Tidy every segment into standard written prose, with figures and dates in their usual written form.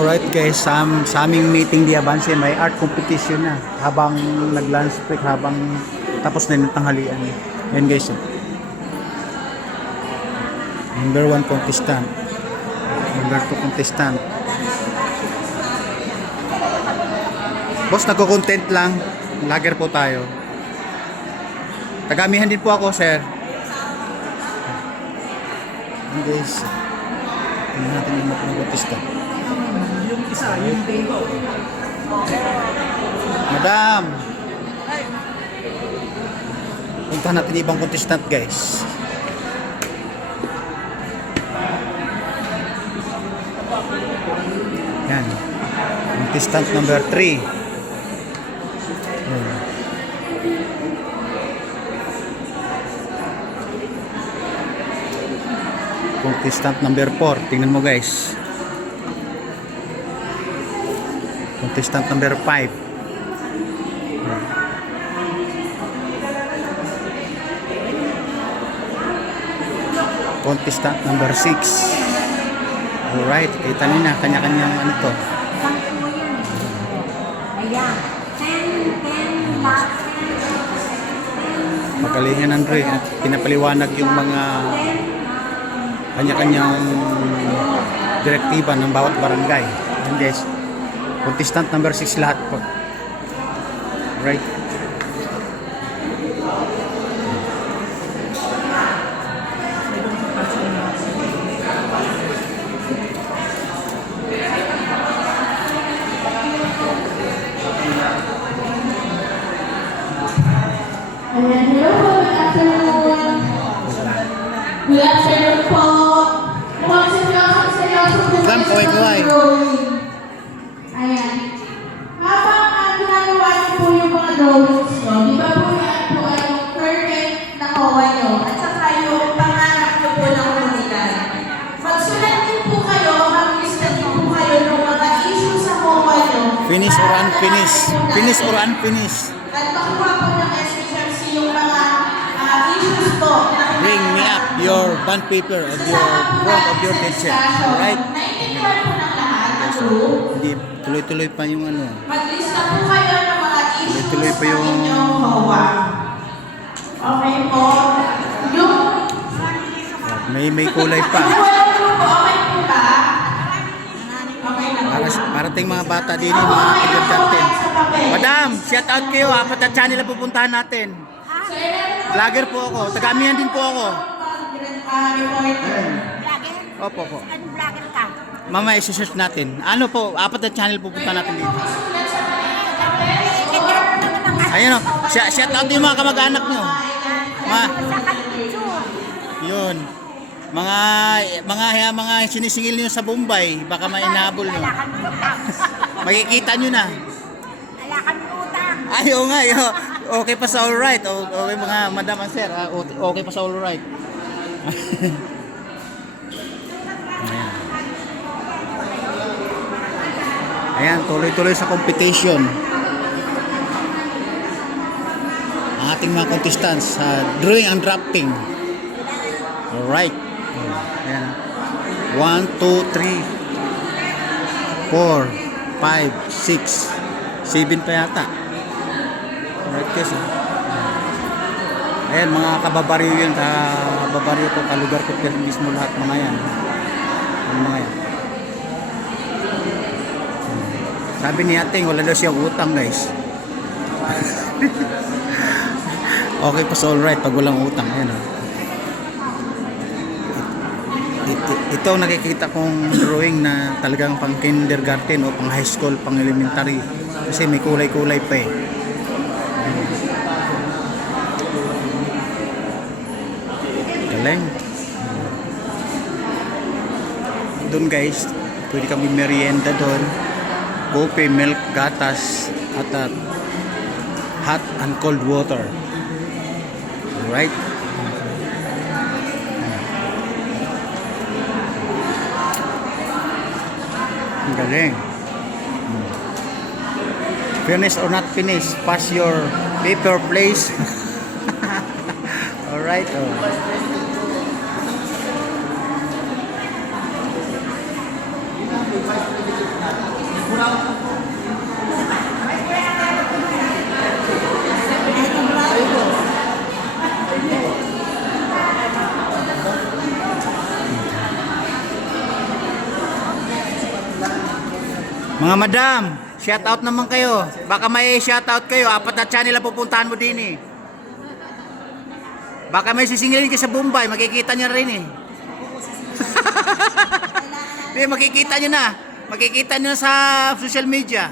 Alright guys, sa aming meeting di Avance may art competition na habang nag-lunch break, habang tapos na yung tanghalian. Yan guys. Number 1 contestant. Number 2 contestant. Boss, nagko-content lang. Lager po tayo. Tagamihan din po ako, sir. Yan guys. Tingnan natin yung mga contestant. Yung isa, yung bingo. Madam! Puntahan natin ibang contestant guys. Yan. Contestant number 3. Yan. Contestant number 4. Tingnan mo guys. Contestant number 5. Contestant number 6. Alright, kita nyo na kanya-kanyang ano to. Magalingan Andre at pinapaliwanag yung mga kanya-kanyang direktiba ng bawat barangay. And guys, contestant number 6 lahat po. Right. Hello, good afternoon. Good afternoon po. Mukhang seryoso po Ma'am, kaway-kaway. Ayan. Habang ginagawa niyo po yung mga drawings nyo, di ba po yan po ay yung perfect na kawa nyo at saka yung pangarap nyo po ng komunidad. Magsulat din po kayo, mag-lista din po kayo ng mga issues sa kawa nyo. Finish or unfinished. Finish or unfinished. At makuha po ng SHRC yung mga issues po. Bring me up your bond paper and your front of your teacher. Alright? Naintindihan po ng lahat ang group. Hindi, tuloy-tuloy pa yung ano. Maglista po kayo ng mga issues Tuloy pa yung- na inyong hawa. Okay po. Yung May kulay pa. yung walang group po, okay po ba? Okay na po. Parating mga bata din, mga kindergarten. Madam, shout out kayo. Apat na channel na pupuntahan natin. Vlogger po ako. Tagamihan din po ako. Opo po. Anong vlogger ka? Mamaya isi-search natin. Ano po, apat na channel pupunta natin dito. Ayun o, shout out yung mga kamag-anak nyo. Sa Kalipitsur. Yun. Mga sinisingil nyo sa Bombay, baka may inahabol nyo. Wala kang utang. Makikita nyo na. Wala kang utang. Ayaw nga, yo. Okay pa sa alright. Okay mga madam and sir, okay pa sa alright. Ayan. Ayan, tuloy-tuloy sa competition. Ang ating mga contestants sa drawing and drafting. Alright. Ayan. 1, 2, 3, 4, 5, 6, 7 pa yata. Alright guys. Ayan, mga kababaryo yun. Kababaryo ko, kalugar ko mismo lahat mga yan. Ang mga yan. Sabi ni ating, wala daw siyang utang guys. Okay pa sa alright pag walang utang. Ayan o. Ito ang nakikita kong drawing na talagang pang kindergarten o pang high school, pang elementary. Kasi may kulay-kulay pa eh. Galing. Doon guys, pwede kami merienda doon. Coffee, milk, gatas, at hot and cold water. Alright. Ang galing. Finish or not finish, pass your paper please. Alright. Oh. Mga madam, shout out naman kayo. Baka may shout out kayo, 4 na channel ang pupuntahan mo din eh. Baka may sisingilin kayo sa Bombay, makikita nyo rin eh. Hindi, makikita nyo na. Makikita nyo na sa social media.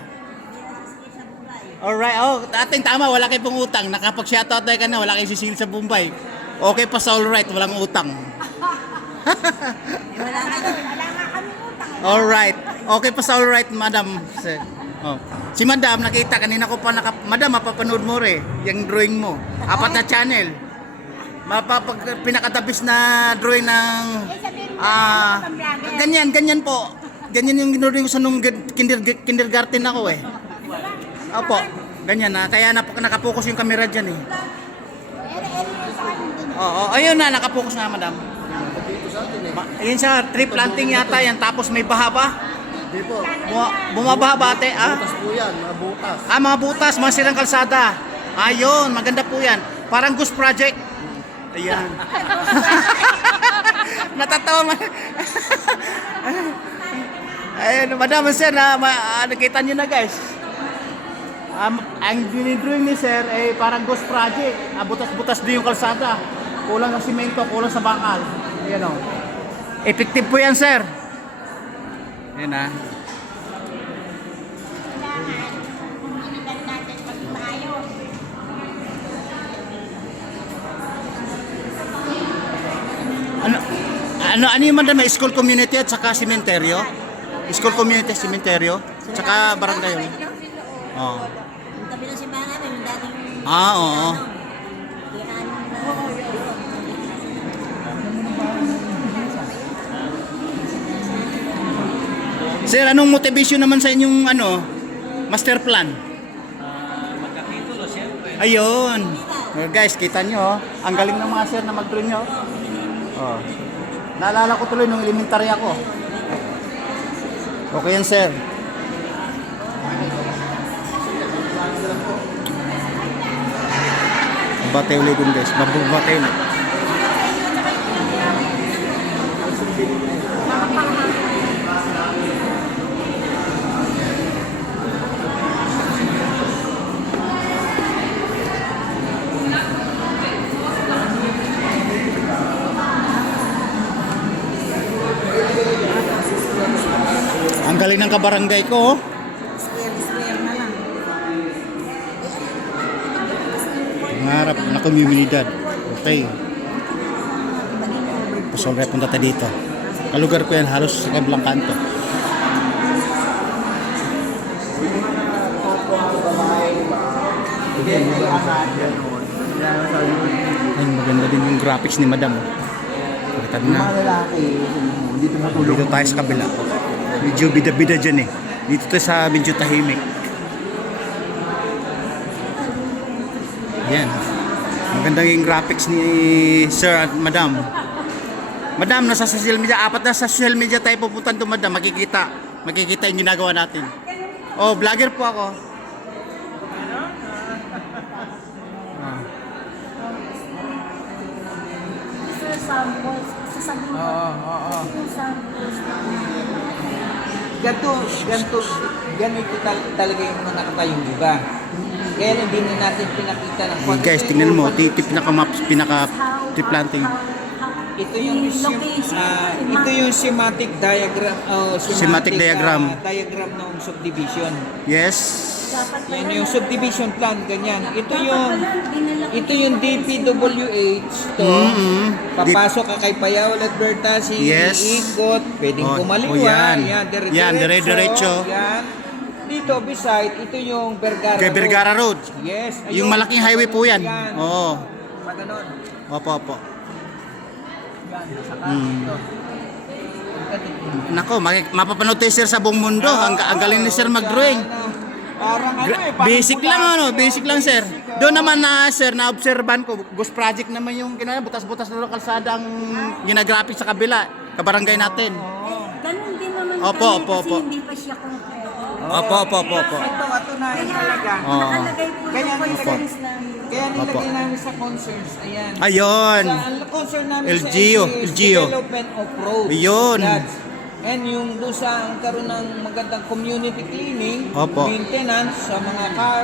Alright, ating tama, wala kayo pong utang. Nakapag-shout out tayo ka na, wala kayo sisingil sa Bombay. Okay pa sa alright, walang utang. Wala nga kami utang. Alright. Okay pa sa alright, madam. Oh. Si madam, nakita kanina ko pa madam, mapapanood mo rin yung drawing mo. 4 na channel. Pinakatabis na drawing ng ganyan po. Ganyan yung ginudrawing ko sa nung kindergarten ako eh. Opo. Ganyan na. Kaya nakapokus yung camera dyan eh. Oo, ayun na, nakapokus na madam. Ayun siya, tree planting yata yan. Tapos may baha ba? Hindi po. Bumabaha ba ate? Butas po yan, mga butas. Mga butas, mga sirang kalsada. Ayun, maganda po yan. Parang Ghost Project. Ayan. Natatawa man. Ayun, madam, sir, nakita nyo na guys. Ang dinidrawing ni sir ay parang Ghost Project. Butas-butas din yung kalsada. Kulang ng simento, kulang sa bakal. Ayan o. Effective po yan, sir. Ayan na. Kailangan, komunidad natin maging maayos. Ano yung madam? School community at saka sementeryo? School community, sementeryo? Tsaka barangay yun? Oo. Yung tabi ng simbahan namin, yung dating... Oo. Sir, anong motivation naman sa inyong master plan? Magkakitulo, siyempre. Ayun. Guys, kita nyo, ang galing ng mga sir na mag-drone nyo. Oh. Naalala ko tuloy nung elementary ako. Okay yan, sir. Mabate ulit dun, guys. Mabate ulit. Ang galing ng kabarangay ko, oh. Pangarap na komunidad. Okay. Pasolre, punta tayo dito. Kalugar ko yan, halos sa kabilang kanto. Ay, maganda din yung graphics ni madam. Kita na. Dito tayo sa kabila. Medyo bida-bida dyan eh. Dito tayo sa medyo tahimik. Yan. Maganda yung graphics ni sir at madam. Madam, nasa social media. 4 na sa social media tayo pupuntan doon, madam. Makikita. Makikita yung ginagawa natin. Oh, vlogger po ako. Ganito talaga yung mga nakatayong iba. Kaya hindi na natin pinakita ng Hey guys, tingnan mo. Pinaka-planting. Ito yung schematic diagram. Schematic diagram. Diagram ng subdivision. Yes. Yan yung subdivision plan, ganyan. Ito yung DPWH to. Papasok ka kay Payawal at Bertasi, Yes. iikot, pwedeng Oh, kumaliwa, oh, yan. yan, dire-diretso. Yan. Dito beside, ito yung Vergara Kay Vergara Road. Yes. Yung malaking highway po yan. Yan. Oo. Pa ganon. Opo. Yan, saka ito. Nako, mapapanood tayo sir sa buong mundo. Ang galing ni sir mag-drawing. Parang Basic lang basic lang sir. Doon naman na sir, na-obserban ko, Ghost Project naman yung butas-butas na kalsada ang ginagraphic sa kabila, kabarangay natin. Ganun din naman Opo, kami opo, kasi opo. hindi pa siya konkreto. Opo, opo, opo, opo. Ito, katunayan talaga. Oo. Kaya Opo. nilagay namin sa concerns. Ayan. Ayun. Ang concern namin LGU, sa is LGU. development of roads. Ayun. That's- And yung doon sa ang karoon ng magandang community cleaning, Opo. maintenance sa mga car